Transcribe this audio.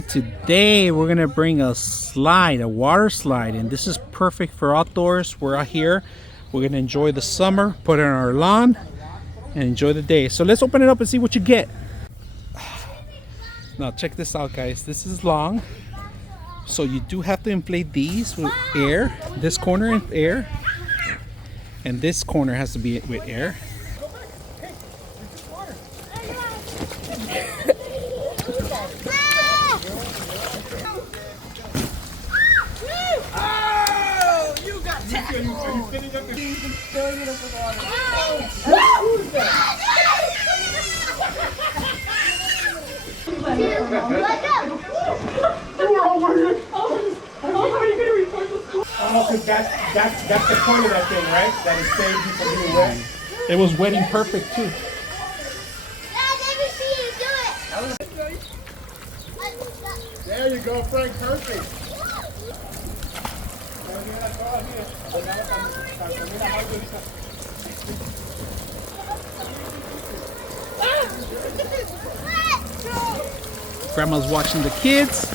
Today we're gonna bring a slide, a water slide, and this is perfect for outdoors. We're out here. We're gonna enjoy the summer, put it on our lawn, and enjoy the day. So let's open it up and see what you get. Now check this out, guys. This is long, so you do have to inflate these with air. This corner with air, and this corner has to be with air. Oh, because that's the point of that thing, right? That it saves you from being wet. It was wetting perfect too. Dad, let me see you do it. There you go, Frank. Perfect. Grandma's watching the kids.